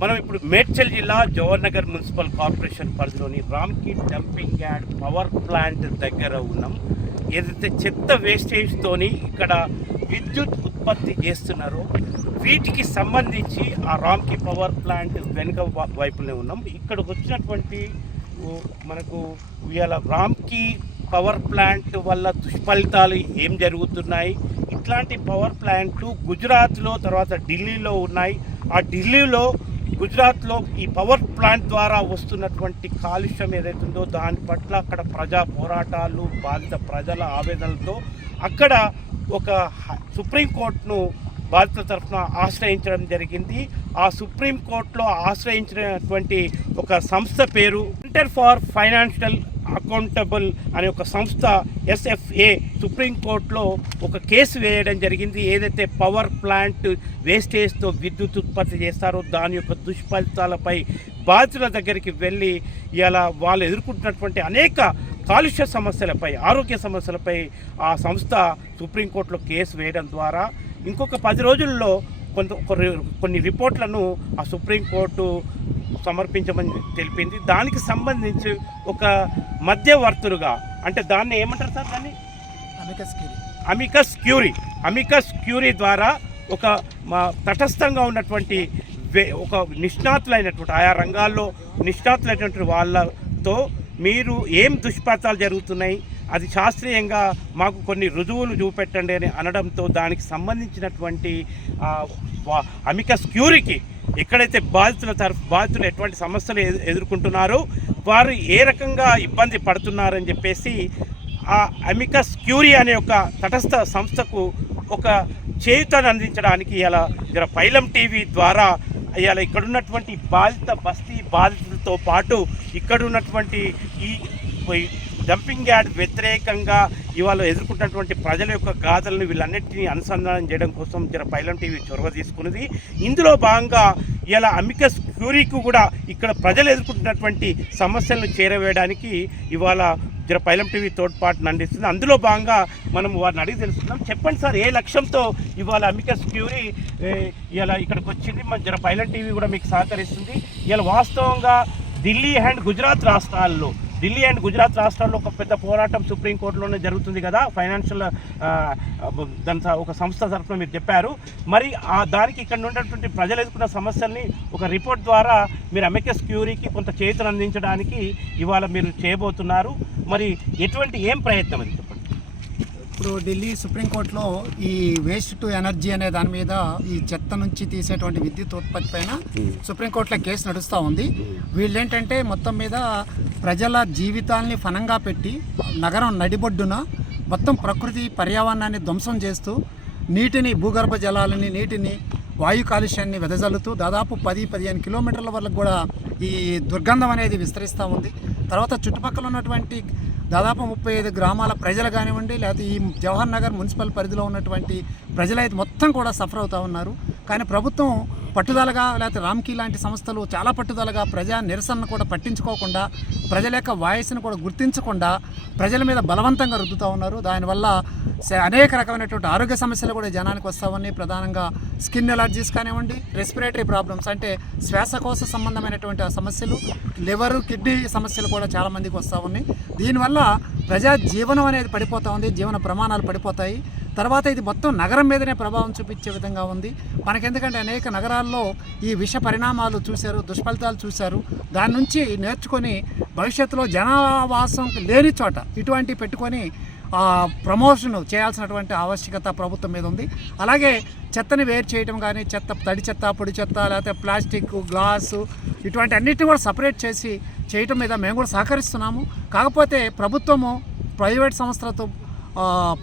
మనం ఇప్పుడు మేడ్చల్ జిల్లా జవహర్నగర్ మున్సిపల్ కార్పొరేషన్ పరిధిలోని రామ్కి డంపింగ్ యార్డ్ పవర్ ప్లాంట్ దగ్గర ఉన్నాం. ఏదైతే చెత్త వేస్టేజ్తోని ఇక్కడ విద్యుత్ ఉత్పత్తి చేస్తున్నారో వీటికి సంబంధించి ఆ రామ్కి పవర్ ప్లాంట్ వెనుక వైపునే ఉన్నాం. ఇక్కడికి వచ్చినటువంటి మనకు ఇవాళ రామ్కి పవర్ ప్లాంట్ వల్ల దుష్ఫలితాలు ఏం జరుగుతున్నాయి, ఇట్లాంటి పవర్ ప్లాంట్లు గుజరాత్లో తర్వాత ఢిల్లీలో ఉన్నాయి. ఆ ఢిల్లీలో గుజరాత్లో ఈ పవర్ ప్లాంట్ ద్వారా వస్తున్నటువంటి కాలుష్యం ఏదైతుందో దాని పట్ల అక్కడ ప్రజా పోరాటాలు, బాధిత ప్రజల ఆవేదనలతో అక్కడ ఒక సుప్రీంకోర్టును బాధితుల తరఫున ఆశ్రయించడం జరిగింది. ఆ సుప్రీంకోర్టులో ఆశ్రయించినటువంటి ఒక సంస్థ పేరు సెంటర్ ఫర్ ఫైనాన్షియల్ అకౌంటబుల్ అనే ఒక సంస్థ SFA సుప్రీంకోర్టులో ఒక కేసు వేయడం జరిగింది. ఏదైతే పవర్ ప్లాంట్ వేస్టేజ్తో విద్యుత్ ఉత్పత్తి చేస్తారో దాని యొక్క దుష్ఫలితాలపై బాధితుల దగ్గరికి వెళ్ళి ఇలా వాళ్ళు ఎదుర్కొంటున్నటువంటి అనేక కాలుష్య సమస్యలపై, ఆరోగ్య సమస్యలపై ఆ సంస్థ సుప్రీంకోర్టులో కేసు వేయడం ద్వారా ఇంకొక 10 రోజుల్లో కొన్ని రిపోర్ట్లను ఆ సుప్రీంకోర్టు సమర్పించమని తెలిపింది. దానికి సంబంధించి ఒక మధ్యవర్తులుగా, అంటే దాన్ని ఏమంటారు సార్, దాన్ని అమికస్ క్యూరీ ద్వారా ఒక తటస్థంగా ఉన్నటువంటి ఒక నిష్ణాతులైనటువంటి ఆయా రంగాల్లో నిష్ణాతులైనటువంటి వాళ్ళతో మీరు ఏం దుష్ఫలితాలు జరుగుతున్నాయి, అది శాస్త్రీయంగా మాకు కొన్ని రుజువులు చూపెట్టండి అని అనడంతో దానికి సంబంధించినటువంటి అమికస్ క్యూరీకి ఎక్కడైతే బాధితులు ఎటువంటి సమస్యలు ఎదుర్కొంటున్నారో వారు ఏ రకంగా ఇబ్బంది పడుతున్నారని చెప్పేసి ఆ అమికస్ క్యూరీ అనే ఒక తటస్థ సంస్థకు ఒక చేయూతను అందించడానికి ఇలా పైలం టీవీ ద్వారా ఇవాళ ఇక్కడున్నటువంటి బస్తీ బాధితులతో పాటు ఇక్కడున్నటువంటి ఈ డంపింగ్ యార్డ్ వ్యతిరేకంగా ఇవాళ ఎదుర్కొంటున్నటువంటి ప్రజల యొక్క గాథలను వీళ్ళన్నింటినీ అనుసంధానం చేయడం కోసం పైలం టీవీ చొరవ తీసుకున్నది. ఇందులో భాగంగా ఇలా అమికస్ క్యూరీకి కూడా ఇక్కడ ప్రజలు ఎదుర్కొంటున్నటువంటి సమస్యలను చేరవేయడానికి ఇవాళ పైలం టీవీ తోడ్పాటును అందిస్తుంది. అందులో భాగంగా మనం వారిని అడిగి తెలుసుకుందాం. చెప్పండి సార్, ఏ లక్ష్యంతో ఇవాళ అమికస్ క్యూరీ ఇలా ఇక్కడికి వచ్చింది? మన పైలం టీవీ కూడా మీకు సహకరిస్తుంది. ఇలా వాస్తవంగా ఢిల్లీ అండ్ గుజరాత్ రాష్ట్రాల్లో ఒక పెద్ద పోరాటం సుప్రీంకోర్టులోనే జరుగుతుంది కదా, ఫైనాన్షియల్ దాని ఒక సంస్థ తరఫున మీరు చెప్పారు. మరి దానికి ఇక్కడ ఉన్నటువంటి ప్రజలు ఎదుర్కొన్న సమస్యల్ని ఒక రిపోర్ట్ ద్వారా మీరు అమికస్ క్యూరీకి కొంత చేతులు అందించడానికి ఇవాళ మీరు చేయబోతున్నారు. మరి ఏం ప్రయత్నం అది చెప్పండి. ఇప్పుడు ఢిల్లీ సుప్రీంకోర్టులో ఈ వేస్ట్ టు ఎనర్జీ అనే దాని మీద, ఈ చెత్త నుంచి తీసేటువంటి విద్యుత్ ఉత్పత్తి పైన సుప్రీంకోర్టులో కేసు నడుస్తూ ఉంది. వీళ్ళు ఏంటంటే మొత్తం మీద ప్రజల జీవితాల్ని ఫనంగా పెట్టి నగరం నడిబొడ్డున మొత్తం ప్రకృతి పర్యావరణాన్ని ధ్వంసం చేస్తూ నీటిని, భూగర్భ జలాలని, నీటిని, వాయు కాలుష్యాన్ని వెదజల్లుతూ దాదాపు 10-15 కిలోమీటర్ల వరకు కూడా ఈ దుర్గంధం అనేది విస్తరిస్తూ ఉంది. తర్వాత చుట్టుపక్కల ఉన్నటువంటి దాదాపు 35 గ్రామాల ప్రజలు కానివ్వండి, లేకపోతే ఈ జవహర్ నగర్ మున్సిపల్ పరిధిలో ఉన్నటువంటి ప్రజలైతే మొత్తం కూడా సఫర్ అవుతూ ఉన్నారు. కానీ ప్రభుత్వం పట్టుదలగా, లేకపోతే రామ్కీ లాంటి సంస్థలు చాలా పట్టుదలగా ప్రజా నిరసనను కూడా పట్టించుకోకుండా, ప్రజల యొక్క వాయిస్ను కూడా గుర్తించకుండా ప్రజల మీద బలవంతంగా రుద్దుతూ ఉన్నారు. దానివల్ల అనేక రకమైనటువంటి ఆరోగ్య సమస్యలు కూడా జనానికి వస్తూ ఉన్నాయి. ప్రధానంగా స్కిన్ ఎలర్జీస్ కానివ్వండి, రెస్పిరేటరీ ప్రాబ్లమ్స్ అంటే శ్వాసకోశ సంబంధమైనటువంటి సమస్యలు, లివర్, కిడ్నీ సమస్యలు కూడా చాలామందికి వస్తూ ఉన్నాయి. దీనివల్ల ప్రజా జీవనం అనేది పడిపోతూ ఉంది, జీవన ప్రమాణాలు పడిపోతాయి. తర్వాత ఇది మొత్తం నగరం మీదనే ప్రభావం చూపించే విధంగా ఉంది. మనకెందుకంటే అనేక నగరాల్లో ఈ విష పరిణామాలు చూశారు, దుష్ఫలితాలు చూశారు. దాని నుంచి నేర్చుకొని భవిష్యత్తులో జనావాసం లేని చోట ఇటువంటివి పెట్టుకొని ప్రమోషన్ చేయాల్సినటువంటి ఆవశ్యకత ప్రభుత్వం మీద ఉంది. అలాగే చెత్తని వేరు చేయడం కానీ, తడి చెత్త, పొడి చెత్త, లేకపోతే ప్లాస్టిక్, గ్లాసు ఇటువంటి అన్నిటిని కూడా సపరేట్ చేసి చేయటం మీద మేము కూడా సహకరిస్తున్నాము. కాకపోతే ప్రభుత్వము ప్రైవేట్ సంస్థలతో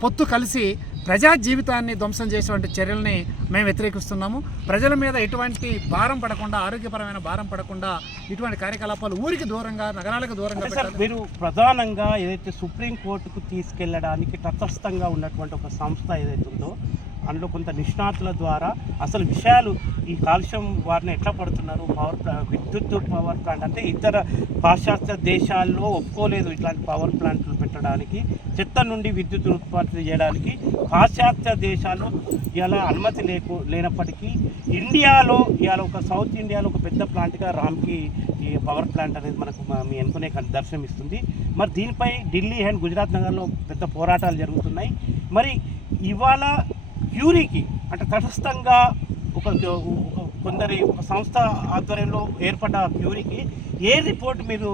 పొత్తు కలిసి ప్రజా జీవితాన్ని ధ్వంసం చేసేటువంటి చర్యల్ని మేము వ్యతిరేకిస్తున్నాము. ప్రజల మీద ఎటువంటి భారం పడకుండా, ఆరోగ్యపరమైన భారం పడకుండా ఇటువంటి కార్యకలాపాలు ఊరికి దూరంగా, నగరాలకు దూరంగా పెట్టాలి. మీరు ప్రధానంగా ఏదైతే సుప్రీంకోర్టుకు తీసుకెళ్లడానికి తటస్థంగా ఉన్నటువంటి ఒక సంస్థ ఏదైతే ఉందో అందులో కొంత నిష్ణాతుల ద్వారా అసలు విషయాలు ఈ కాలుష్యం వారిని ఎట్లా పడుతున్నారు, విద్యుత్ పవర్ ప్లాంట్ అంటే ఇతర పాశ్చాత్య దేశాల్లో ఒప్పుకోలేదు ఇట్లాంటి పవర్ ప్లాంట్లు పెట్టడానికి, చెత్త నుండి విద్యుత్ ఉత్పత్తి చేయడానికి పాశ్చాత్య దేశాల్లో ఇలా అనుమతి లేనప్పటికీ ఇండియాలో ఇవాళ ఒక సౌత్ ఇండియాలో ఒక పెద్ద ప్లాంట్గా రామ్కి ఈ పవర్ ప్లాంట్ అనేది మనకు మీ అనుకునే దర్శనం ఇస్తుంది. మరి దీనిపై ఢిల్లీ అండ్ గుజరాత్ నగర్లో పెద్ద పోరాటాలు జరుగుతున్నాయి. మరి ఇవాళ క్యూరీకి అంటే తటస్థంగా ఒక సంస్థ ఆధ్వర్యంలో ఏర్పడ్డ క్యూరీకి ఏ రిపోర్ట్ మీరు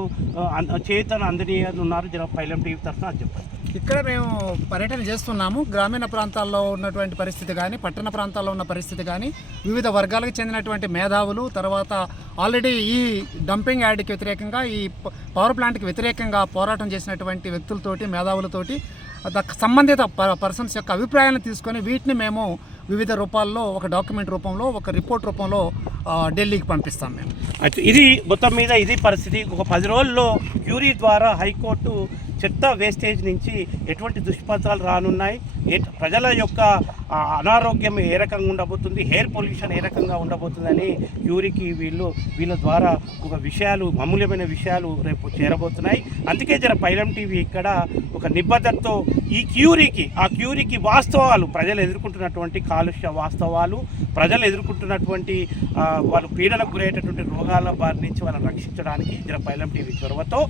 చేతను అందజేయనున్నారు జర పైలం టీవీ తరఫున అది చెప్పండి. ఇక్కడ మేము పర్యటన చేస్తున్నాము. గ్రామీణ ప్రాంతాల్లో ఉన్నటువంటి పరిస్థితి కానీ, పట్టణ ప్రాంతాల్లో ఉన్న పరిస్థితి కానీ, వివిధ వర్గాలకు చెందినటువంటి మేధావులు, తర్వాత ఆల్రెడీ ఈ డంపింగ్ యార్డ్కి వ్యతిరేకంగా, ఈ పవర్ ప్లాంట్కి వ్యతిరేకంగా పోరాటం చేసినటువంటి వ్యక్తులతోటి, మేధావులతోటి సంబంధిత పర్సన్స్ యొక్క అభిప్రాయాలను తీసుకొని వీటిని మేము వివిధ రూపాల్లో ఒక డాక్యుమెంట్ రూపంలో, ఒక రిపోర్ట్ రూపంలో ఢిల్లీకి పంపిస్తాం మేము. అయితే ఇది మొత్తం మీద ఇది పరిస్థితి. ఒక 10 రోజుల్లో క్యూరీ ద్వారా హైకోర్టు చెత్త వేస్టేజ్ నుంచి ఎటువంటి దుష్ఫలితాలు రానున్నాయి, ప్రజల యొక్క అనారోగ్యం ఏ రకంగా ఉండబోతుంది, ఎయిర్ పొల్యూషన్ ఏ రకంగా ఉండబోతుందని క్యూరీకి వీళ్ళ ద్వారా ఒక విషయాలు, అమూల్యమైన విషయాలు రేపు చేరబోతున్నాయి. అందుకే జర పైలం టీవీ ఇక్కడ ఒక నిబద్ధతతో ఈ క్యూరీకి వాస్తవాలు, ప్రజలు ఎదుర్కొంటున్నటువంటి కాలుష్య వాస్తవాలు, ప్రజలు ఎదుర్కొంటున్నటువంటి వాళ్ళు పీడనకు గురయ్యేటటువంటి రోగాల బారి నుంచి వాళ్ళని రక్షించడానికి జర పైలం టీవీ చొరవతో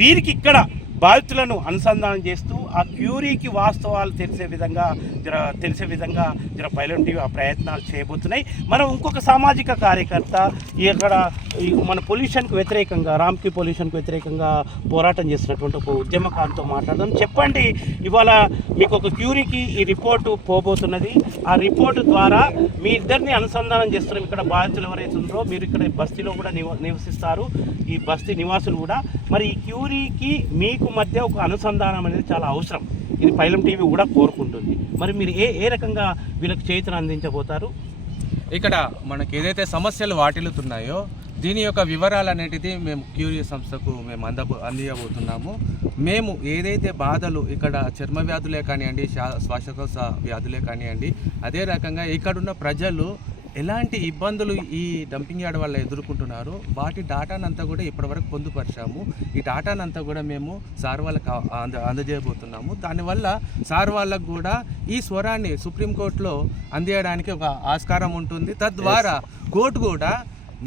వీరికి ఇక్కడ బాధితులను అనుసంధానం చేస్తూ ఆ క్యూరీకి వాస్తవాలు తెలిసే విధంగా జర పైలం టీవీ ఆ ప్రయత్నాలు చేయబోతున్నాయి. మనం ఇంకొక సామాజిక కార్యకర్త ఇక్కడ మన పొల్యూషన్కు వ్యతిరేకంగా, రామ్కి పొల్యూషన్కు వ్యతిరేకంగా పోరాటం చేస్తున్నటువంటి ఒక ఉద్యమకారుతో మాట్లాడదాం. చెప్పండి, ఇవాళ మీకు ఒక క్యూరీకి ఈ రిపోర్టు పోబోతున్నది. ఆ రిపోర్టు ద్వారా మీ ఇద్దరిని అనుసంధానం చేస్తున్నాం. ఇక్కడ బాధితులు ఎవరైతే ఉన్నారో మీరు ఇక్కడ బస్తీలో కూడా నివసిస్తారు, ఈ బస్తీ నివాసులు కూడా. మరి ఈ క్యూరీకి మీకు మధ్య ఒక అనుసంధానం అనేది చాలా అవసరం. ఇది పైలం టీవీ కూడా కోరుకుంటుంది. మరి మీరు ఏ రకంగా వీళ్ళకి చేతులు అందించబోతారు? ఇక్కడ మనకి ఏదైతే సమస్యలు వాటిల్లుతున్నాయో దీని యొక్క వివరాలు అనేటిది మేము క్యూరీ సంస్థకు మేము అందియబోతున్నాము. మేము ఏదైతే బాధలు ఇక్కడ చర్మ వ్యాధులే కానివ్వండి, శ్వాసకోశ వ్యాధులే కానివ్వండి, అదే రకంగా ఇక్కడున్న ప్రజలు ఎలాంటి ఇబ్బందులు ఈ డంపింగ్ యార్డ్ వల్ల ఎదుర్కొంటున్నారు, వాటి డాటానంతా కూడా ఇప్పటివరకు పొందుపరిచాము. ఈ డాటానంతా కూడా మేము సార్ వాళ్ళకి అందజేయబోతున్నాము. దానివల్ల సార్ వాళ్ళకు కూడా ఈ స్వరాన్ని సుప్రీంకోర్టులో అందియడానికి ఒక ఆస్కారం ఉంటుంది. తద్వారా కోర్టు కూడా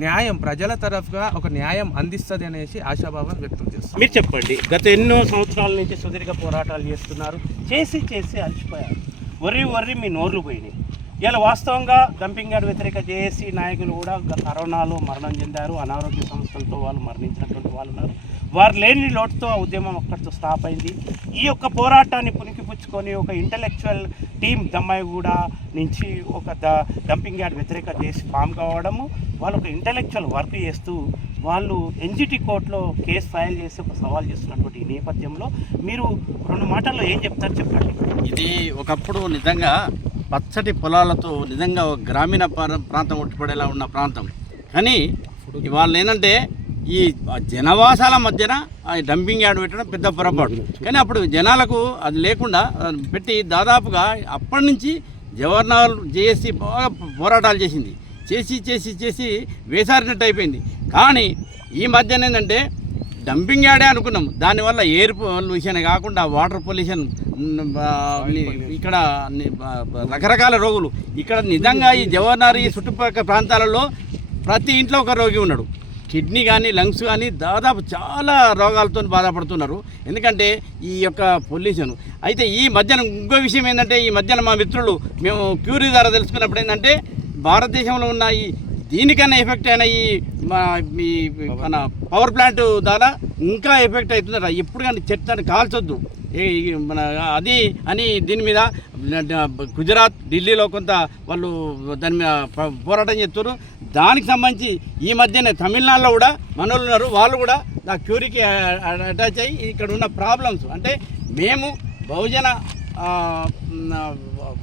న్యాయం, ప్రజల తరఫుగా ఒక న్యాయం అందిస్తుంది అనేసి ఆశాభావం వ్యక్తం చేస్తారు. మీరు చెప్పండి, గత ఎన్నో సంవత్సరాల నుంచి సుదీర్ఘ పోరాటాలు చేస్తున్నారు, చేసి అలసిపోయారు, వర్రి మీ నోర్లు పోయినాయి. ఇలా వాస్తవంగా డంపింగ్ యార్డ్ వ్యతిరేక జేఏసీ నాయకులు కూడా కరోనాలో మరణం చెందారు, అనారోగ్య సమస్యలతో వాళ్ళు మరణించినటువంటి వాళ్ళు ఉన్నారు. వారు లేని లోటుతో ఆ ఉద్యమం అక్కడితో స్టాప్ అయింది. ఈ యొక్క పోరాటాన్ని పుణికిపుచ్చుకొని ఒక ఇంటలెక్చువల్ టీం దమ్మాయిగూడ నుంచి ఒక డంపింగ్ యార్డ్ వ్యతిరేక చేసి ఫామ్ కావడము, వాళ్ళు ఒక ఇంటలెక్చువల్ వర్క్ చేస్తూ వాళ్ళు ఎన్జిటి కోర్టులో కేసు ఫైల్ చేసి ఒక సవాల్ చేస్తున్నటువంటి ఈ నేపథ్యంలో మీరు 2 మాటల్లో ఏం చెప్తారు చెప్పండి. ఇది ఒకప్పుడు నిజంగా పచ్చటి పొలాలతో నిజంగా ఒక గ్రామీణ ప్రాంతం ఉట్టిపడేలా ఉన్న ప్రాంతం. కానీ ఇవాళ ఏంటంటే ఈ జనవాసాల మధ్యన డంపింగ్ యార్డ్ పెట్టడం పెద్ద పొరపాటు. కానీ అప్పుడు జనాలకు అది లేకుండా పెట్టి దాదాపుగా అప్పటి నుంచి జవహర్లాల్ జేఏసీ బాగా పోరాటాలు చేసింది. చేసి వేసారినట్టు అయిపోయింది. కానీ ఈ మధ్యన ఏంటంటే డంపింగ్ యార్డే అనుకున్నాం, దానివల్ల ఎయిర్ పొల్యూషన్ కాకుండా వాటర్ పొల్యూషన్, ఇక్కడ రకరకాల రోగులు. ఇక్కడ నిజంగా ఈ జవహర్లాల్ ఈ చుట్టుపక్కల ప్రాంతాలలో ప్రతి ఇంట్లో ఒక రోగి ఉన్నాడు. కిడ్నీ కానీ, లంగ్స్ కానీ దాదాపు చాలా రోగాలతో బాధపడుతున్నారు, ఎందుకంటే ఈ యొక్క పొల్యూషన్. అయితే ఈ మధ్యన ఇంకో విషయం ఏంటంటే, ఈ మధ్యన మా మిత్రులు మేము క్యూరీ ద్వారా తెలుసుకున్నప్పుడు ఏంటంటే, భారతదేశంలో ఉన్న ఈ దీనికన్నా ఎఫెక్ట్ అయిన ఈ మన పవర్ ప్లాంట్ ద్వారా ఇంకా ఎఫెక్ట్ అవుతుందట. ఎప్పుడు కానీ చెట్లను కాల్చొద్దు మన అది అని దీని మీద గుజరాత్, ఢిల్లీలో కొంత వాళ్ళు దాని మీద పోరాటం చేస్తున్నారు. దానికి సంబంధించి ఈ మధ్యనే తమిళనాడులో కూడా మనోళ్ళు ఉన్నారు, వాళ్ళు కూడా ఆ క్యూరీకి అటాచ్ అయ్యి ఇక్కడ ఉన్న ప్రాబ్లమ్స్ అంటే మేము బహుజన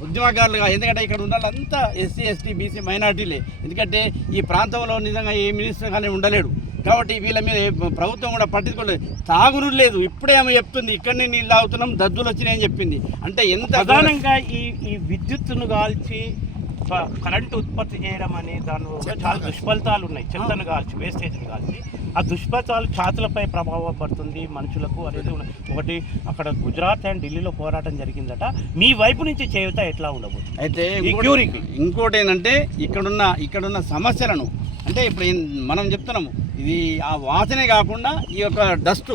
ఉద్యమకారులుగా, ఎందుకంటే ఇక్కడ ఉన్న వాళ్ళంతా ఎస్సీ ఎస్టీ బీసీ మైనార్టీలే. ఎందుకంటే ఈ ప్రాంతంలో నిజంగా ఏ మినిస్టర్ కానీ ఉండలేడు కాబట్టి వీళ్ళ మీద ప్రభుత్వం కూడా పట్టించుకోలేదు. తాగునీరు లేదు, ఇప్పుడే ఆమె చెప్తుంది ఇక్కడనే నీళ్ళు తాగుతున్నాం దద్దులు వచ్చినాయని చెప్పింది. అంటే ఎంత ప్రధానంగా ఈ విద్యుత్తును కాల్చి కరెంటు ఉత్పత్తి చేయడం అనే దానివల్ల చాలా దుష్ఫలితాలు ఉన్నాయి. చెత్తను కాల్చి వేస్టేజ్ని కాల్చి ఆ దుష్ఫలితాలు ఛాతులపై ప్రభావం పడుతుంది మనుషులకు అనేది ఒకటి. అక్కడ గుజరాత్ అండ్ ఢిల్లీలో పోరాటం జరిగిందట. మీ వైపు నుంచి చేయుత ఎట్లా ఉండబోతుంది? అయితే క్యూరీకి ఇంకోటి ఏంటంటే ఇక్కడున్న సమస్యలను అంటే ఇప్పుడు మనం చెప్తున్నాము ఇది ఆ వాసనే కాకుండా ఈ యొక్క డస్ట్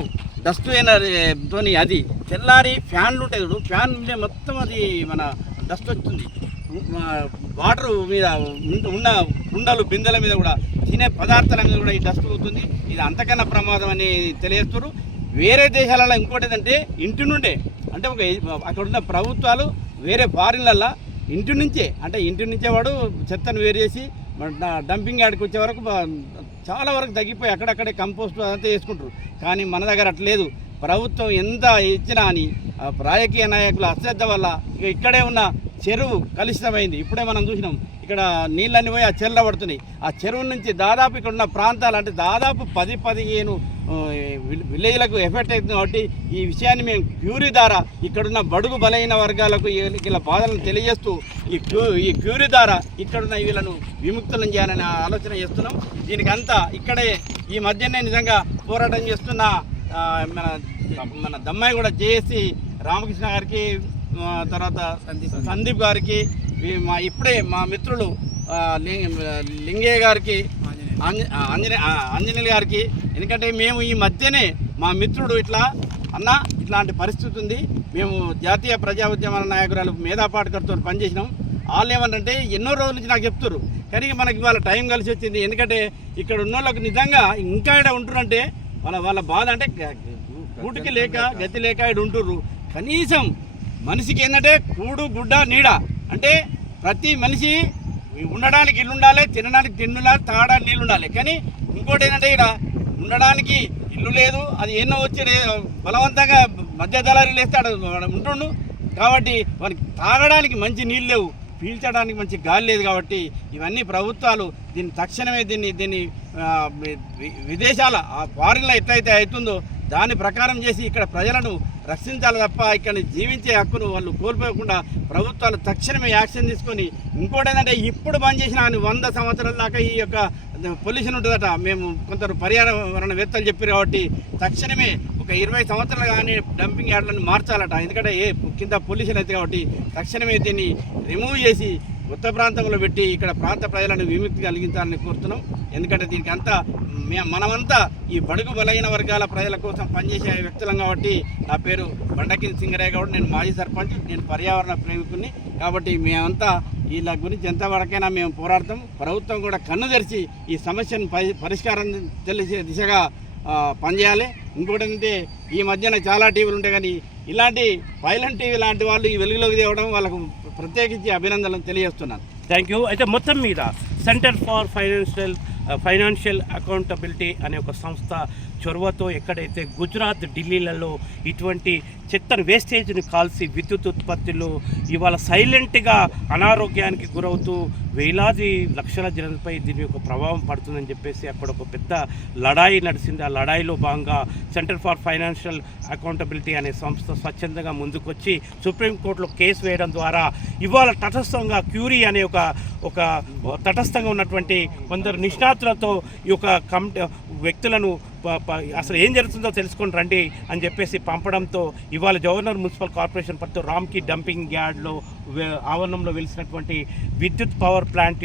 తోని అది తెల్లారి ఫ్యాన్లు ఉంటాయి చూడు, ఫ్యాన్ మీద మొత్తం అది మన డస్ట్ వస్తుంది. వాటర్ మీద ఉన్న కుండలు బిందెల మీద కూడా తినే పదార్థాల మీద కూడా ఈ డస్ట్ అవుతుంది. ఇది అంతకన్నా ప్రమాదం అని తెలియజేస్తారు. వేరే దేశాలలో ఇంకోటి ఏంటంటే ఇంటి నుండే అంటే అక్కడ ఉన్న ప్రభుత్వాలు వేరే ఫారిన్లల్లో ఇంటి నుంచే వాడు చెత్తను వేరు చేసి డంపింగ్ యార్డ్కి వచ్చే వరకు చాలా వరకు తగ్గిపోయి అక్కడక్కడే కంపోస్ట్ అదంతా వేసుకుంటారు. కానీ మన దగ్గర అట్లేదు. ప్రభుత్వం ఎంత ఇచ్చినా అని రాజకీయ నాయకుల అశ్రద్ధ వల్ల ఇక్కడే ఉన్న చెరువు కలుషితమైంది. ఇప్పుడే మనం చూసినాం ఇక్కడ నీళ్ళన్నీ పోయి ఆ చెరువులో పడుతున్నాయి. ఆ చెరువు నుంచి దాదాపు ఇక్కడ ఉన్న ప్రాంతాలు అంటే దాదాపు 10-15 విలేజ్లకు ఎఫెక్ట్ అవుతుంది. కాబట్టి ఈ విషయాన్ని మేము క్యూరీ ద్వారా ఇక్కడున్న బడుగు బలైన వర్గాలకు ఇలా బాధలను తెలియజేస్తూ ఈ క్యూరీ ద్వారా ఇక్కడున్న వీళ్ళను విముక్తులను చేయాలని ఆలోచన చేస్తున్నాం. దీనికి అంతా ఇక్కడే ఈ మధ్యనే నిజంగా పోరాటం చేస్తున్న మన దమ్మాయి కూడా జేఏసీ రామకృష్ణ గారికి, తర్వాత సందీప్ గారికి, ఇప్పుడే మా మిత్రులు లింగయ్య గారికి, ఆంజనేయులు గారికి. ఎందుకంటే మేము ఈ మధ్యనే మా మిత్రుడు ఇట్లాంటి పరిస్థితి ఉంది, మేము జాతీయ ప్రజా ఉద్యమాల నాయకురాలు మేధా పాటకర్తో పనిచేసినాం. వాళ్ళు ఏమంటే ఎన్నో రోజుల నుంచి నాకు చెప్తారు, కానీ మనకి ఇవాళ టైం కలిసి వచ్చింది. ఎందుకంటే ఇక్కడ ఉన్న వాళ్ళకి నిజంగా ఇంకా ఇక్కడ ఉంటున్నారంటే వాళ్ళ బాధ అంటే కూటికి లేక గతి లేక ఇక్కడ ఉంటుర్రు. కనీసం మనిషికి ఏంటంటే కూడు గుడ్డ నీడ అంటే ప్రతి మనిషి ఉండడానికి ఇల్లు ఉండాలి, తినడానికి తిండి ఉండాలి, తాగడానికి నీళ్ళు ఉండాలి. కానీ ఇంకోటి ఏంటంటే ఇక్కడ ఉండడానికి ఇల్లు లేదు, అది ఎన్నో వచ్చి బలవంతంగా మధ్య దళారీలు వేస్తాడు ఉంటుండు. కాబట్టి వానికి తాగడానికి మంచి నీళ్ళు లేవు, పీల్చడానికి మంచి గాలి లేదు. కాబట్టి ఇవన్నీ ప్రభుత్వాలు దీన్ని తక్షణమే దీన్ని విదేశాల ఫారిన్లో ఎట్లయితే అవుతుందో దాని ప్రకారం చేసి ఇక్కడ ప్రజలను రక్షించాలి తప్ప ఇక్కడ జీవించే హక్కును వాళ్ళు కోల్పోకుండా ప్రభుత్వాలు తక్షణమే యాక్షన్ తీసుకొని. ఇంకోటి ఏంటంటే ఇప్పుడు బంద్ చేసిన 100 సంవత్సరాల దాకా ఈ యొక్క పొల్యూషన్ ఉంటుందట. మేము కొందరు పర్యావరణవేత్తలు చెప్పారు. కాబట్టి తక్షణమే ఒక 20 సంవత్సరాలు కానీ డంపింగ్ యార్డ్లను మార్చాలట. ఎందుకంటే కింద పొల్యూషన్ అయితే కాబట్టి తక్షణమే దీన్ని రిమూవ్ చేసి కొత్త ప్రాంతంలో పెట్టి ఇక్కడ ప్రాంత ప్రజలను విముక్తి కలిగించాలని కోరుతున్నాం. ఎందుకంటే దీనికి అంతా మనమంతా ఈ బడుగు బలైన వర్గాల ప్రజల కోసం పనిచేసే వ్యక్తులం. కాబట్టి నా పేరు బండకింది సింగరయ్య గౌడ్, నేను మాజీ సర్పంచ్, నేను పర్యావరణ ప్రేమికుని. కాబట్టి మేమంతా వీళ్ళ గురించి ఎంతవరకైనా మేము పోరాడతాం. ప్రభుత్వం కూడా కన్ను తెరిచి ఈ సమస్యను పరిష్కారం తెలిసే దిశగా పనిచేయాలి. ఇంకోటి ఏంటంటే ఈ మధ్యన చాలా టీవీలు ఉంటాయి, కానీ ఇలాంటి పైలన్ టీవీ లాంటి వాళ్ళు ఈ వెలుగులోకి తేవడం వాళ్ళకు ప్రత్యేకించి అభినందనలు తెలియజేస్తున్నాను. Thank you. అయితే మొత్తం మీద సెంటర్ ఫర్ ఫైనాన్షియల్ అకౌంటబిలిటీ అనే ఒక సంస్థ చొరవతో ఎక్కడైతే గుజరాత్ ఢిల్లీలలో ఇటువంటి చెత్తను వేస్టేజ్ని కాల్చి విద్యుత్ ఉత్పత్తులు ఇవాళ సైలెంట్గా అనారోగ్యానికి గురవుతూ వేలాది లక్షల జనంపై దీని యొక్క ప్రభావం పడుతుందని చెప్పేసి అక్కడ ఒక పెద్ద లడాయి నడిచింది. ఆ లడాయిలో భాగంగా సెంటర్ ఫర్ ఫైనాన్షియల్ అకౌంటబిలిటీ అనే సంస్థ స్వచ్ఛందంగా ముందుకొచ్చి సుప్రీంకోర్టులో కేసు వేయడం ద్వారా ఇవాళ తటస్థంగా క్యూరీ అనే ఒక తటస్థంగా ఉన్నటువంటి కొందరు నిష్ణాతులతో ఈ యొక్క వ్యక్తులను అసలు ఏం జరుగుతుందో తెలుసుకొని రండి అని చెప్పేసి పంపడంతో ఇవాళ జవహర్ మున్సిపల్ కార్పొరేషన్ పరిధిలో రామ్కి డంపింగ్ యార్డ్లో ఆవరణంలో వెలిసినటువంటి విద్యుత్ పవర్ ప్లాంట్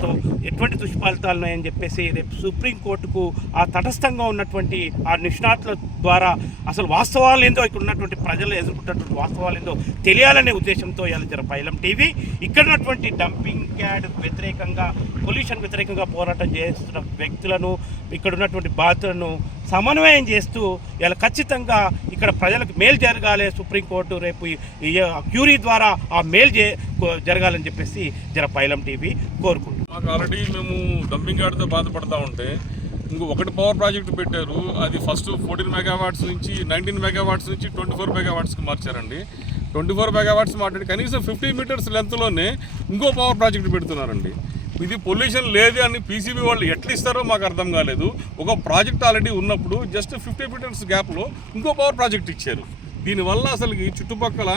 తో ఎటువంటి దుష్ఫలితాలు ఉన్నాయని చెప్పేసి రేపు సుప్రీంకోర్టుకు ఆ తటస్థంగా ఉన్నటువంటి ఆ నిష్ణాతుల ద్వారా అసలు వాస్తవాలు ఏందో ఇక్కడ ఉన్నటువంటి ప్రజలు ఎదుర్కొన్నటువంటి వాస్తవాలు ఏందో తెలియాలనే ఉద్దేశంతో ఇలా పైలం టీవీ ఇక్కడ ఉన్నటువంటి డంపింగ్ యార్డ్ వ్యతిరేకంగా పొల్యూషన్ వ్యతిరేకంగా పోరాటం చేస్తున్న వ్యక్తులను ఇక్కడ ఉన్నటువంటి బాధితులను సమన్వయం చేస్తూ ఇలా ఖచ్చితంగా ఇక్కడ ప్రజలకు మేలు జరగాలి. సుప్రీంకోర్టు రేపు ఈ క్యూరీ ద్వారా ఆ మేలు జరగాలని చెప్పేసి పైలం టీవీ కోరుకుంటున్నాం. మాకు ఆల్రెడీ మేము డంపింగ్ యార్డ్తో బాధపడతా ఉంటే ఒకటి పవర్ ప్రాజెక్ట్ పెట్టారు. అది ఫస్ట్ 14 మెగావాట్స్ నుంచి 19 మెగావాట్స్ నుంచి 24 మెగావాట్స్కి మార్చారండి. 24 మెగావాట్స్ మాట్లాడి కనీసం 50 మీటర్స్ లెంత్లోనే ఇంకో పవర్ ప్రాజెక్ట్ పెడుతున్నారండి. ఇది పొల్యూషన్ లేదు అని పీసీబీ వాళ్ళు ఎట్లా ఇస్తారో మాకు అర్థం కాలేదు. ఒక ప్రాజెక్ట్ ఆల్రెడీ ఉన్నప్పుడు జస్ట్ 50 మీటర్స్ గ్యాప్లో ఇంకో పవర్ ప్రాజెక్ట్ ఇచ్చారు. దీనివల్ల అసలు ఈ చుట్టుపక్కల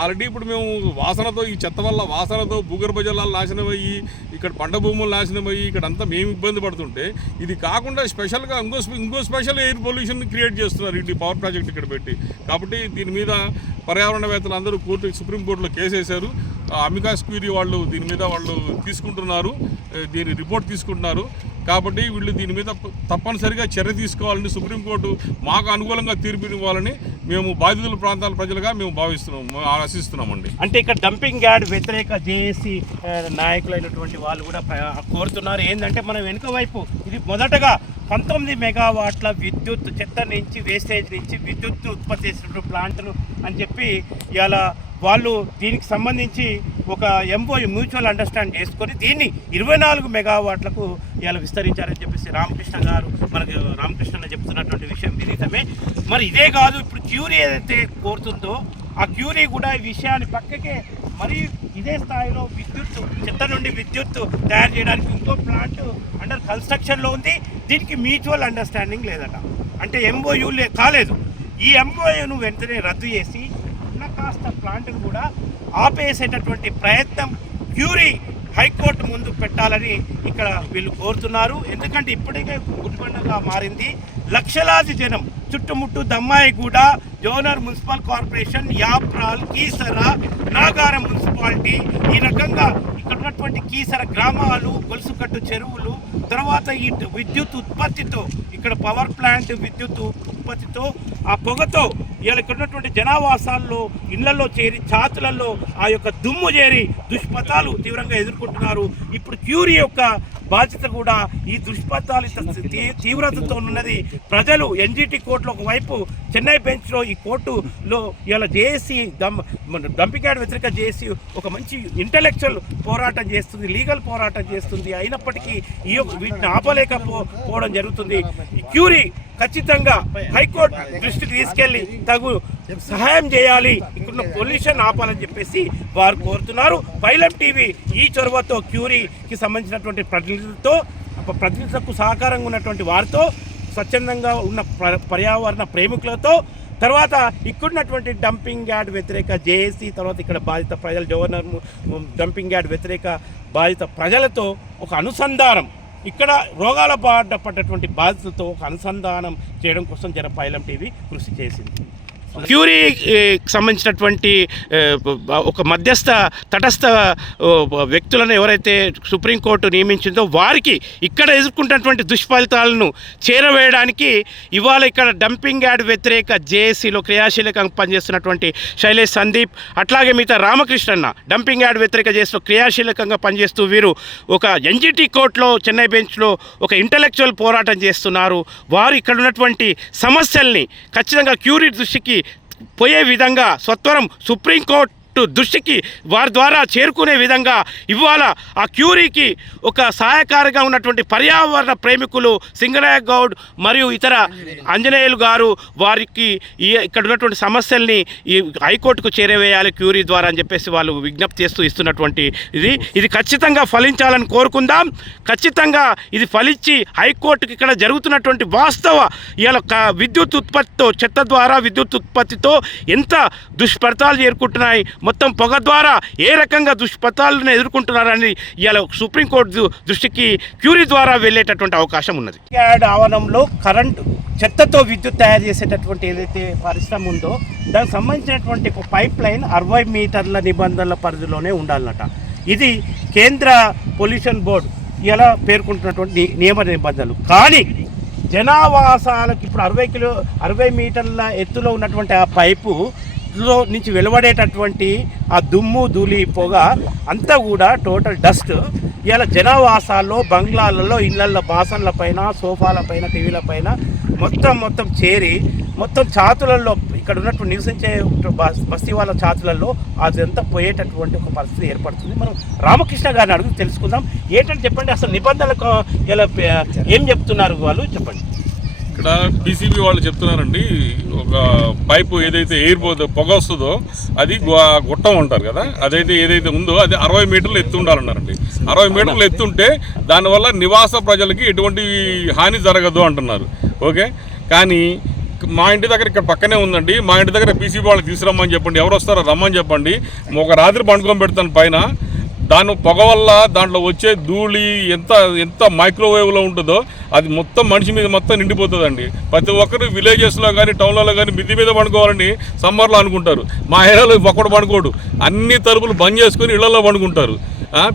ఆల్రెడీ ఇప్పుడు మేము వాసనతో, ఈ చెత్త వల్ల వాసనతో భూగర్భ జలాలు నాశనమయ్యి, ఇక్కడ పంట భూములు నాశనమయ్యి, ఇక్కడ అంతా మేము ఇబ్బంది పడుతుంటే ఇది కాకుండా స్పెషల్గా ఇంకో స్పెషల్ ఎయిర్ పొల్యూషన్ క్రియేట్ చేస్తున్నారు ఈ పవర్ ప్రాజెక్ట్ ఇక్కడ పెట్టి. కాబట్టి దీని మీద పర్యావరణవేత్తలు అందరూ సుప్రీంకోర్టులో కేసు వేశారు. అమికాస్ క్యూరీ వాళ్ళు దీని మీద తీసుకుంటున్నారు, దీని రిపోర్ట్ తీసుకుంటున్నారు. కాబట్టి వీళ్ళు దీని మీద తప్పనిసరిగా చర్య తీసుకోవాలని, సుప్రీంకోర్టు మాకు అనుకూలంగా తీర్పునివ్వాలని మేము బాధితుల ప్రాంతాల ప్రజలుగా మేము ఆశిస్తున్నామండి. అంటే ఇక్కడ డంపింగ్ యార్డ్ వ్యతిరేక జేఏసీ నాయకులైనటువంటి వాళ్ళు కూడా కోరుతున్నారు ఏంటంటే మన వెనుక వైపు ఇది మొదటగా 19 మెగావాట్ల విద్యుత్ చెత్త నుంచి, వేస్టేజ్ నుంచి విద్యుత్ ఉత్పత్తి చేసినటువంటి ప్లాంట్లు అని చెప్పి ఇలా వాళ్ళు దీనికి సంబంధించి ఒక ఎంఓయూ మ్యూచువల్ అండర్స్టాండ్ చేసుకొని దీన్ని 24 మెగావాట్లకు ఇలా విస్తరించారని చెప్పేసి రామకృష్ణ చెప్తున్నటువంటి విషయం విదితమే. మరి ఇదే కాదు, ఇప్పుడు క్యూరీ ఏదైతే కోరుతుందో ఆ క్యూరీ కూడా ఈ విషయాన్ని పక్కకే మరి ఇదే స్థాయిలో చెత్త నుండి విద్యుత్ తయారు చేయడానికి ఇంకో ప్లాంట్ అండర్ కన్స్ట్రక్షన్లో ఉంది. దీనికి మ్యూచువల్ అండర్స్టాండింగ్ లేదట, అంటే ఎంఓయూ కాలేదు. ఈ ఎంఓయూను వెంటనే రద్దు చేసి కాస్త ప్లాంట్ను కూడా ఆపేసేటటువంటి ప్రయత్నం క్యూరీ హైకోర్టు ముందు పెట్టాలని ఇక్కడ వీళ్ళు కోరుతున్నారు. ఎందుకంటే ఇప్పటికే గుడిబండగా మారింది. లక్షలాది జనం చుట్టుముట్టు Dammaiguda, genre municipal corporation, Yapral, Keesara, Nagaram municipality, ఈ రకంగా ఇక్కడ ఉన్నటువంటి కీసర గ్రామాలు, గొలుసుకట్టు చెరువులు, తర్వాత ఈ విద్యుత్ ఉత్పత్తితో ఇక్కడ పవర్ ప్లాంట్ విద్యుత్ ఉత్పత్తితో ఆ పొగతో ఇలా ఇక్కడ ఉన్నటువంటి జనావాసాల్లో ఇళ్లలో చేరి ఛాతులలో ఆ యొక్క దుమ్ము చేరి దుష్పథాలు తీవ్రంగా ఎదుర్కొంటున్నారు. ఇప్పుడు క్యూరీ యొక్క బాధ్యత కూడా ఈ దుష్పథాలు తీవ్రతతో ఉన్నది. ప్రజలు ఎన్జిటి కోర్టులో ఒకవైపు, చెన్నై బెంచ్లో ఈ కోర్టులో ఇలా జేఏసీ డంపింగ్ యార్డ్ వ్యతిరేక జేఏసీ ఒక మంచి ఇంటలెక్చువల్ పోరాటం చేస్తుంది, లీగల్ పోరాటం చేస్తుంది. అయినప్పటికీ వీటిని ఆపలేకపోవడం జరుగుతుంది. క్యూరీ ఖచ్చితంగా హైకోర్టు దృష్టికి తీసుకెళ్లి తగు సహాయం చేయాలి, ఇక్కడ పొల్యూషన్ ఆపాలని చెప్పేసి వారు కోరుతున్నారు. పైలం టీవీ ఈ చొరవతో క్యూరీకి సంబంధించినటువంటి ప్రతినిధులకు సహకారంగా ఉన్నటువంటి వారితో, స్వచ్ఛందంగా ఉన్న పర్యావరణ ప్రేమికులతో, తర్వాత ఇక్కడున్నటువంటి డంపింగ్ యార్డ్ వ్యతిరేక జేఏసీ, తర్వాత ఇక్కడ బాధిత ప్రజలు, జోనర్ డంపింగ్ యార్డ్ వ్యతిరేక బాధిత ప్రజలతో ఒక అనుసంధానం, ఇక్కడ రోగాల బాట పడ్డటువంటి బాధితులతో ఒక అనుసంధానం చేయడం కోసం పైలం టీవీ కృషి చేసింది. క్యూరీకి సంబంధించినటువంటి ఒక తటస్థ వ్యక్తులను ఎవరైతే సుప్రీంకోర్టు నియమించిందో వారికి ఇక్కడ ఎదుర్కొంటున్నటువంటి దుష్ఫలితాలను చేరవేయడానికి ఇవాళ ఇక్కడ డంపింగ్ యార్డ్ వ్యతిరేక జేఏసీలో క్రియాశీలకంగా పనిచేస్తున్నటువంటి శైలేష్ సందీప్, అట్లాగే మిగతా రామకృష్ణన్న డంపింగ్ యార్డ్ వ్యతిరేక జేఏసీలో క్రియాశీలకంగా పనిచేస్తూ వీరు ఒక ఎన్జిటి కోర్టులో, చెన్నై బెంచ్లో ఒక ఇంటలెక్చువల్ పోరాటం చేస్తున్నారు. వారు ఇక్కడ ఉన్నటువంటి సమస్యల్ని ఖచ్చితంగా క్యూరీ దృష్టికి పోయే విధంగా సత్వరం సుప్రీంకోర్టు దృష్టికి వారి ద్వారా చేరుకునే విధంగా ఇవాళ ఆ క్యూరీకి ఒక సహాయకారిగా ఉన్నటువంటి పర్యావరణ ప్రేమికులు సింగరాయ గౌడ్ మరియు ఇతర ఆంజనేయులు గారు వారికి ఇక్కడ ఉన్నటువంటి సమస్యల్ని ఈ హైకోర్టుకు చేరవేయాలి క్యూరీ ద్వారా అని చెప్పేసి వాళ్ళు విజ్ఞప్తి చేస్తూ ఇస్తున్నటువంటి ఇది ఖచ్చితంగా ఫలించాలని కోరుకుందాం. ఖచ్చితంగా ఇది ఫలించి హైకోర్టుకి ఇక్కడ జరుగుతున్నటువంటి వాస్తవ ఇలా విద్యుత్ ఉత్పత్తితో, చెత్త ద్వారా విద్యుత్ ఉత్పత్తితో ఎంత దుష్ఫలితాలు చేరుకుంటున్నాయి, మొత్తం పొగ ద్వారా ఏ రకంగా దుష్పథాలను ఎదుర్కొంటున్నారని ఇలా సుప్రీంకోర్టు దృష్టికి క్యూరీ ద్వారా వెళ్ళేటటువంటి అవకాశం ఉన్నది. యార్డ్ ఆవరణంలో కరెంటు చెత్తతో విద్యుత్ తయారు చేసేటటువంటి ఏదైతే పరిశ్రమ ఉందో దానికి సంబంధించినటువంటి ఒక పైప్ లైన్ 60 మీటర్ల నిబంధనల పరిధిలోనే ఉండాలన్నట. ఇది కేంద్ర పొల్యూషన్ బోర్డు ఇలా పేర్కొంటున్నటువంటి నియమ నిబంధనలు. కానీ జనావాసాలకు ఇప్పుడు 60 మీటర్ల ఎత్తులో ఉన్నటువంటి ఆ పైపు నుంచి వెలువడేటటువంటి ఆ దుమ్ము, ధూళి, పొగ అంతా కూడా టోటల్ డస్ట్ ఇలా జనావాసాల్లో, బంగ్లాలలో, ఇళ్లల్లో, బాసన్ల పైన, సోఫాల పైన, టీవీల పైన మొత్తం చేరి మొత్తం ఛాతులలో ఇక్కడ ఉన్నటువంటి నివసించే బస్తీ వాళ్ళ ఛాతులలో అదంతా పోయేటటువంటి ఒక పరిస్థితి ఏర్పడుతుంది. మనం రామకృష్ణ గారిని అడుగు తెలుసుకుందాం. ఏంటంటే చెప్పండి, అసలు నిబంధనలకు ఇలా ఏం చెప్తున్నారు వాళ్ళు, చెప్పండి. ఇక్కడ పీసీబీ వాళ్ళు చెప్తున్నారండి, ఒక పైపు ఏదైతే ఎయిర్ పొగ వస్తుందో అది గుట్టం అంటారు కదా, అదైతే ఏదైతే ఉందో అది 60 మీటర్లు ఎత్తు ఉండాలన్నారండి. 60 మీటర్లు ఎత్తుంటే దానివల్ల నివాస ప్రజలకి ఎటువంటి హాని జరగదు అంటున్నారు. ఓకే, కానీ మా ఇంటి దగ్గర ఇక్కడ పక్కనే ఉందండి, మా ఇంటి దగ్గర పీసీబీ వాళ్ళు తీసుకురమ్మని చెప్పండి, ఎవరు వస్తారో రమ్మని చెప్పండి. ఒక రాత్రి పండుకొని పెడతాను పైన, దాని పొగ వల్ల దాంట్లో వచ్చే ధూళి ఎంత మైక్రోవేవ్లో ఉంటుందో అది మొత్తం మనిషి మీద మొత్తం నిండిపోతుందండి. ప్రతి ఒక్కరు విలేజెస్లో కానీ టౌన్లలో కానీ మిద్ది మీద పండుకోవాలని సమ్మర్లో అనుకుంటారు. మా ఏరియాలో ఒక్కడు పండుకోడు, అన్ని తలుపులు బంద్ చేసుకుని ఇళ్లలో పండుకుంటారు.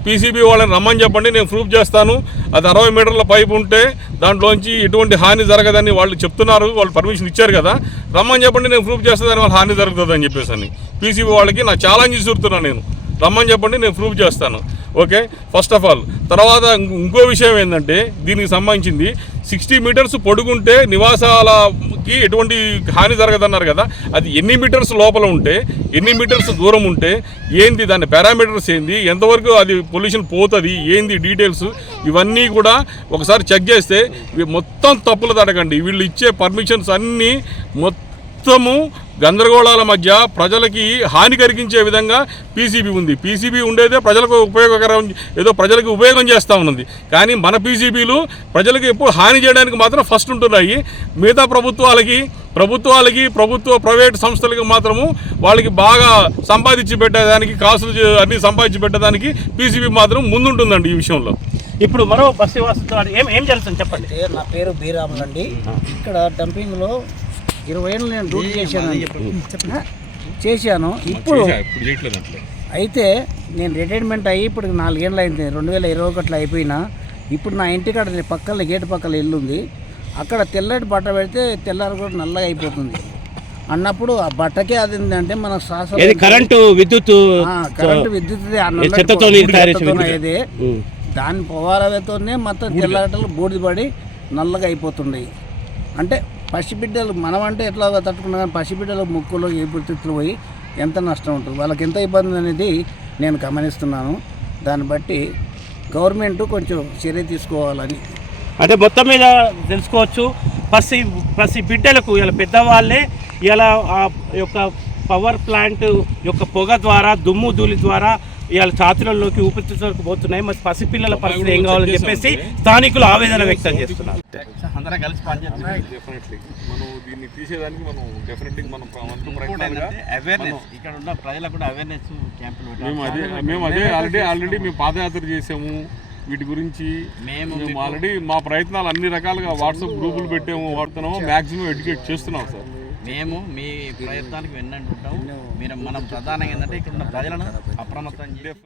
పీసీబీ వాళ్ళని రమ్మని చెప్పండి, నేను ప్రూఫ్ చేస్తాను. అది 60 మీటర్ల పైపు ఉంటే దాంట్లోంచి ఎటువంటి హాని జరగదని వాళ్ళు చెప్తున్నారు, వాళ్ళు పర్మిషన్ ఇచ్చారు కదా, రమ్మని చెప్పండి, నేను ప్రూఫ్ చేస్తాను వాళ్ళ హాని జరుగుతుంది అని చెప్పేసి అని పీసీబీ వాళ్ళకి నా ఛాలెంజ్ ఇస్తున్నాను నేను. రమ్మని చెప్పండి, నేను ప్రూఫ్ చేస్తాను. Okay, first of all. తర్వాత ఇంకో విషయం ఏంటంటే దీనికి సంబంధించింది 60 మీటర్స్ పొడుగుంటే నివాసాలకి ఎటువంటి హాని జరగదన్నారు కదా, అది ఎన్ని మీటర్స్ లోపల ఉంటే, ఎన్ని మీటర్స్ దూరం ఉంటే ఏంది, దాని పారామీటర్స్ ఏంది, ఎంతవరకు అది పొల్యూషన్ పోతుంది ఏంది, డీటెయిల్స్ ఇవన్నీ కూడా ఒకసారి చెక్ చేస్తే మొత్తం తప్పులు తడకండి. వీళ్ళు ఇచ్చే పర్మిషన్స్ అన్నీ మొత్తము గందరగోళాల మధ్య ప్రజలకి హాని కలిగించే విధంగా పీసీబీ ఉంది. పీసీబీ ఉండేదే ప్రజలకు ఉపయోగకరం, ఏదో ప్రజలకు ఉపయోగం చేస్తూ ఉన్నది. కానీ మన పీసీబీలు ప్రజలకు ఎప్పుడు హాని చేయడానికి మాత్రం ఫస్ట్ ఉంటున్నాయి. మిగతా ప్రభుత్వాలకి ప్రభుత్వ ప్రైవేట్ సంస్థలకి మాత్రము వాళ్ళకి బాగా సంపాదించి పెట్టేదానికి, కాసులు అన్ని సంపాదించి పెట్టేదానికి పీసీబీ మాత్రం ముందుంటుందండి ఈ విషయంలో. ఇప్పుడు మరో బస్సు వాసుతో ఏం జరుగుతుంది చెప్పండి. నా పేరు బీరాములండి. ఇక్కడ డంపింగ్లో 20 ఏళ్ళు నేను డ్యూటీ చేశాను. ఇప్పుడు అయితే నేను రిటైర్మెంట్ అయ్యి ఇప్పుడు 4 ఏళ్ళు అయింది, 2021 అయిపోయినా. ఇప్పుడు నా ఇంటికాడ పక్కన గేటు పక్కన ఇల్లు ఉంది, అక్కడ తెల్లటి బట్ట పెడితే తెల్లారి కూడా నల్లగా అయిపోతుంది అన్నప్పుడు ఆ బట్టకే అది ఏంటంటే మన కరెంటు విద్యుత్ అన్నది దాని పొగారతోనే మొత్తం తెల్లగట్టలు బూడిదపడి నల్లగా అయిపోతున్నాయి. అంటే పసిబిడ్డలు మనం అంటే ఎట్లా తట్టుకున్నా కానీ పసిబిడ్డలు ముక్కులో ఏ పరిస్థితులు పోయి ఎంత నష్టం ఉంటుంది, వాళ్ళకి ఎంత ఇబ్బంది అనేది నేను గమనిస్తున్నాను. దాన్ని బట్టి గవర్నమెంట్ కొంచెం చర్య తీసుకోవాలని అంటే మొత్తం మీద తెలుసుకోవచ్చు. పసి బిడ్డలకు ఇలా పెద్దవాళ్ళే ఇలా ఆ యొక్క పవర్ ప్లాంట్ యొక్క పొగ ద్వారా, దుమ్ము ధూళి ద్వారా ఇవాళ ఛాతీలలోకి ఊపిరితిత్తులకు పోతున్నాయి. మరి పసిపిల్లల పరిస్థితి ఏం కావాలని చెప్పేసి స్థానికులు ఆవేదన వ్యక్తం చేస్తున్నారు. అందరం కలిసి పనిచేస్తున్నాం. డెఫినెట్లీ మనం దీన్ని తీసేదానికి మనం డెఫినెట్లీ మనం అవేర్నెస్ ఇక్కడ ఉన్న ప్రజలకు కూడా అవేర్నెస్ క్యాంపులు మేము అదే ఆల్రెడీ మేము పాదయాత్ర చేసాము. వీటి గురించి మేము ఆల్రెడీ మా ప్రయత్నాలు అన్ని రకాలుగా వాట్సాప్ గ్రూపులు పెట్టాము, వాడుతున్నాము, మ్యాక్సిమం ఎడ్యుకేట్ చేస్తున్నాం సార్. మేము మీ ప్రయత్నానికి వెన్నంటుంటాం. మనం ప్రధానంగా ఏంటంటే ఇక్కడ ఉన్న ప్రజలను అప్రమత్తం చేయాలి.